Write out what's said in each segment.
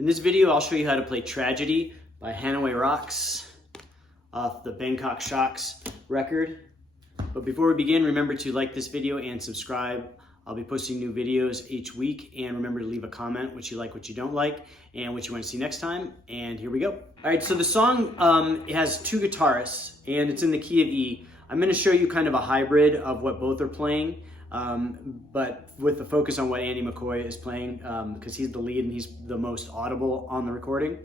In this video, I'll show you how to play Tragedy by Hanoi Rocks off the Bangkok Shocks record. But before we begin, remember to like this video and subscribe. I'll be posting new videos each week, and remember to leave a comment what you like, what you don't like, and what you want to see next time. And here we go. All right, so the song it has two guitarists, and it's in the key of E. I'm going to show you kind of a hybrid of what both are playing, but with the focus on what Andy McCoy is playing, because he's the lead and he's the most audible on the recording.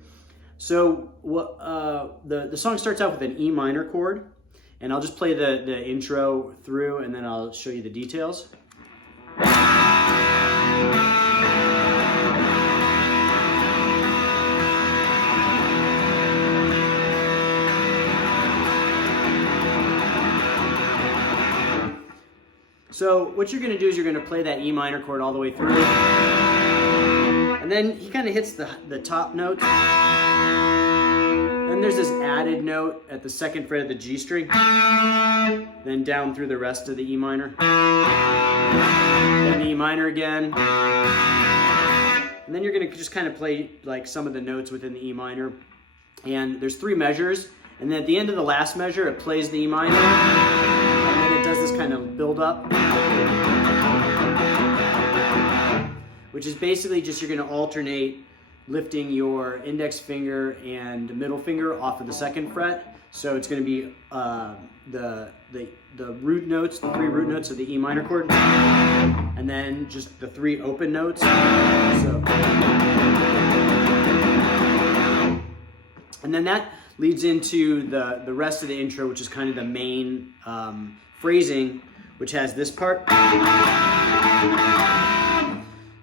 So the song starts out with an E minor chord, and I'll just play the intro through, and then I'll show you the details. So what you're going to do is you're going to play that E minor chord all the way through, and then he kind of hits the top notes. Then there's this added note at the second fret of the G string, then down through the rest of the E minor, then E minor again, and then you're going to just kind of play like some of the notes within the E minor. And there's three measures, and then at the end of the last measure it plays the E minor, and then it does this kind of build up, which is basically just you're going to alternate lifting your index finger and middle finger off of the second fret. So it's going to be the root notes, the three root notes of the E minor chord, and then just the three open notes. And then that leads into the rest of the intro, which is kind of the main phrasing, which has this part.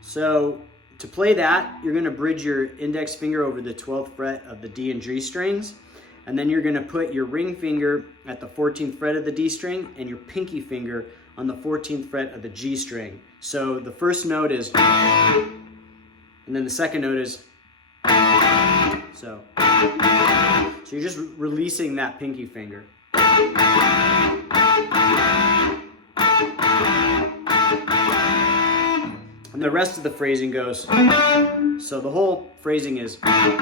So to play that, you're going to bridge your index finger over the 12th fret of the D and G strings, and then you're going to put your ring finger at the 14th fret of the D string and your pinky finger on the 14th fret of the G string. So the first note is, and then the second note is, so you're just releasing that pinky finger. And the rest of the phrasing goes, so the whole phrasing is, and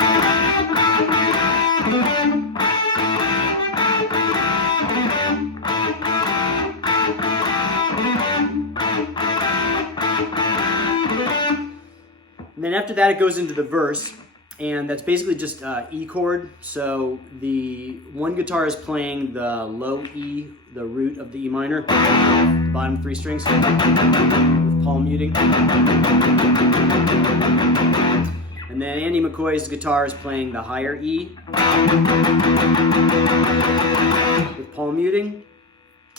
then after that it goes into the verse, and that's basically just E chord. So the one guitar is playing the low E, the root of the E minor, bottom three strings, with palm muting. And then Andy McCoy's guitar is playing the higher E with palm muting.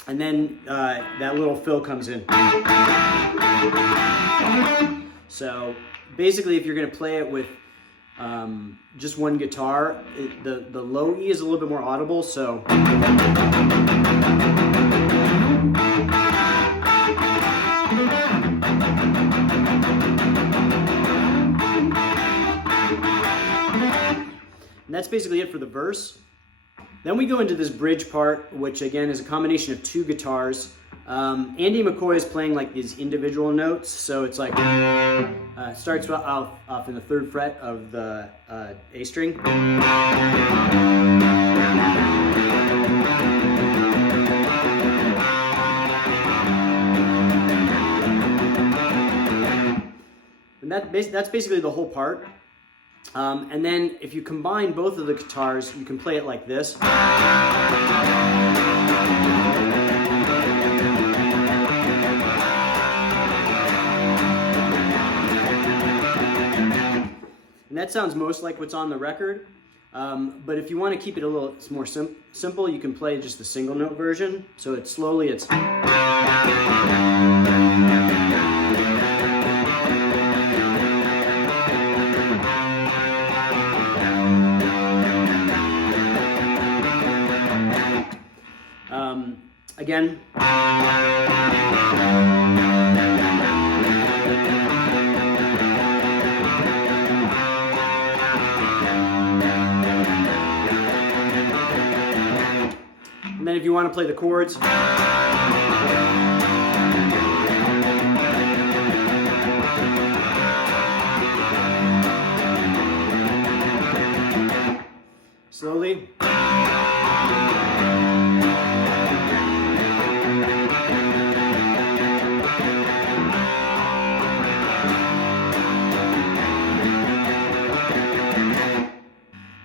And then that little fill comes in. So basically, if you're going to play it with just one guitar, the low E is a little bit more audible, so and that's basically it for the verse. Then we go into this bridge part, which again is a combination of two guitars. Andy McCoy is playing like these individual notes, so it's like starts off in the 3rd fret of the A string, and that's basically the whole part. And then if you combine both of the guitars, you can play it like this. And that sounds most like what's on the record. But if you want to keep it a little more simple, you can play just the single note version. So it's slowly, it's... Again. And then if you want to play the chords, Slowly. And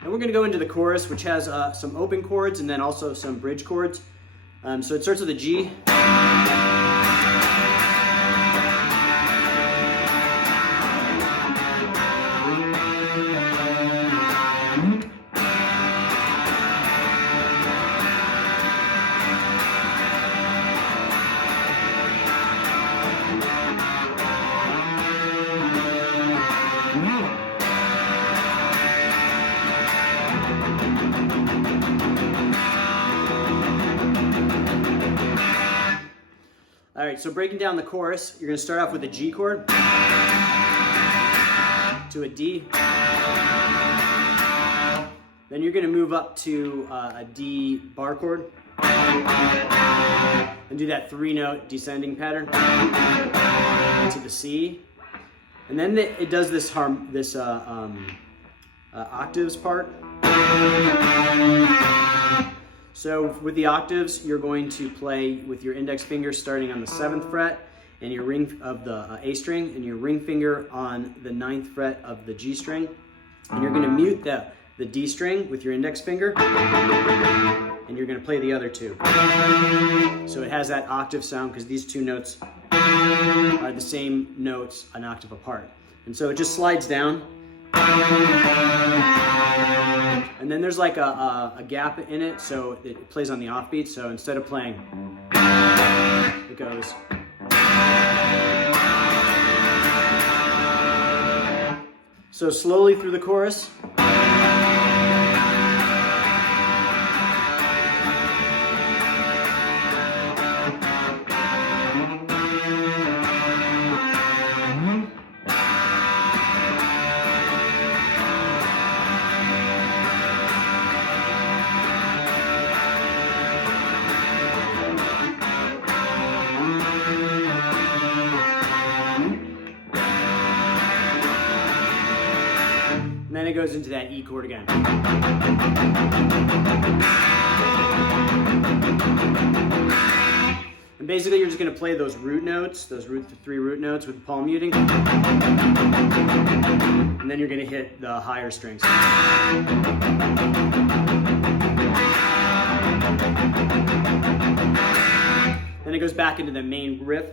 we're going to go into the chorus, which has some open chords and then also some bridge chords. So it starts with a G. All right, so breaking down the chorus, you're going to start off with a G chord to a D. Then you're going to move up to a D bar chord and do that 3-note descending pattern to the C. And then it does this octaves part. So with the octaves, you're going to play with your index finger starting on the 7th fret and your ring of the A string, and your ring finger on the 9th fret of the G string. And you're going to mute the D string with your index finger, and you're going to play the other two. So it has that octave sound because these two notes are the same notes an octave apart. And so it just slides down. And then there's like a gap in it, so it plays on the offbeat. So instead of playing, it goes. So slowly through the chorus. And then it goes into that E chord again. And basically you're just going to play those root notes, those three root notes with palm muting. And then you're going to hit the higher strings. Then it goes back into the main riff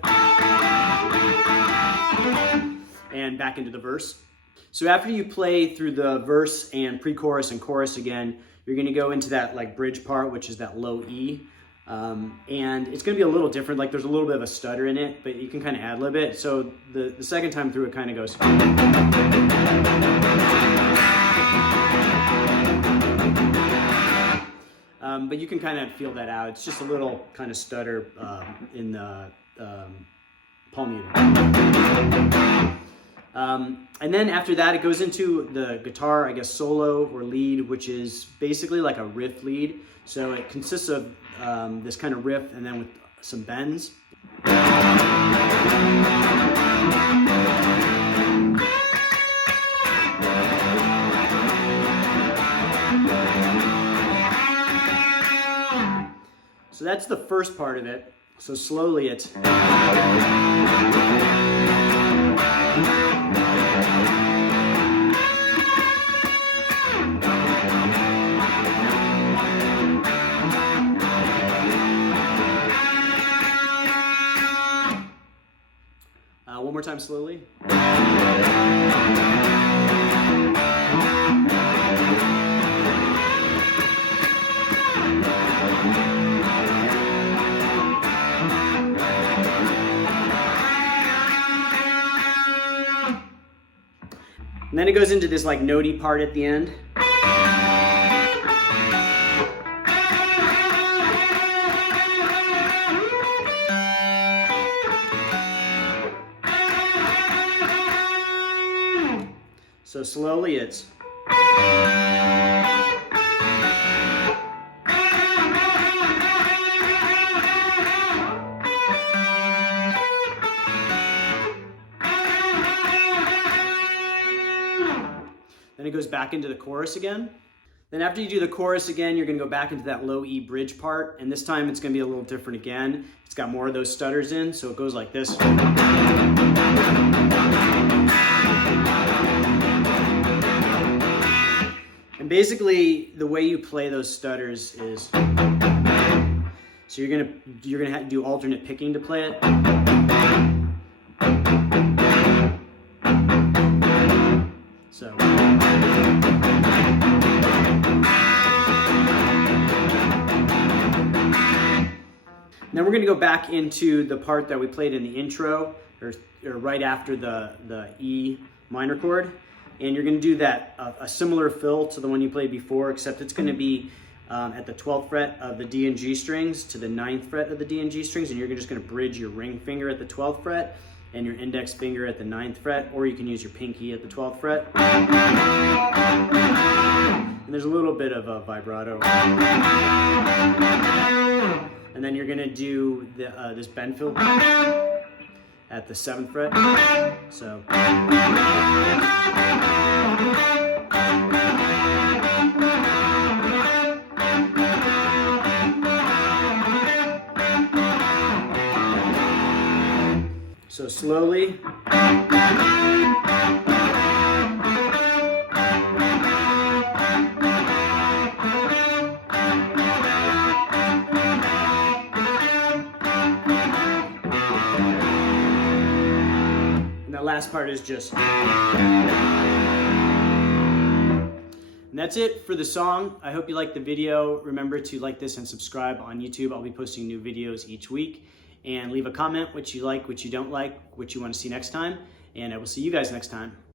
and back into the verse. So after you play through the verse and pre-chorus and chorus again, you're going to go into that like bridge part, which is that low E. And it's going to be a little different, like there's a little bit of a stutter in it, but you can kind of ad-lib it. So the second time through it kind of goes. But you can kind of feel that out. It's just a little kind of stutter in the palm muting. And then after that, it goes into the guitar, I guess, solo or lead, which is basically like a riff lead. So it consists of this kind of riff and then with some bends. So that's the first part of it. So slowly it's. One more time slowly. And then it goes into this like notey part at the end. So slowly it's. Then it goes back into the chorus again. Then after you do the chorus again, you're gonna go back into that low E bridge part, and this time it's gonna be a little different again. It's got more of those stutters in, so it goes like this. And basically, the way you play those stutters is, so you're gonna have to do alternate picking to play it. So. Then we're going to go back into the part that we played in the intro, or right after the E minor chord. And you're going to do that, a similar fill to the one you played before, except it's going to be at the 12th fret of the D and G strings to the 9th fret of the D and G strings, and you're just going to bridge your ring finger at the 12th fret and your index finger at the 9th fret, or you can use your pinky at the 12th fret. And there's a little bit of a vibrato. And then you're gonna do this bend fill at the 7th fret. So. So slowly. Last part is just, and that's it for the song. I hope you liked the video. Remember to like this and subscribe on YouTube. I'll be posting new videos each week, and leave a comment what you like, what you don't like, what you want to see next time, and I will see you guys next time.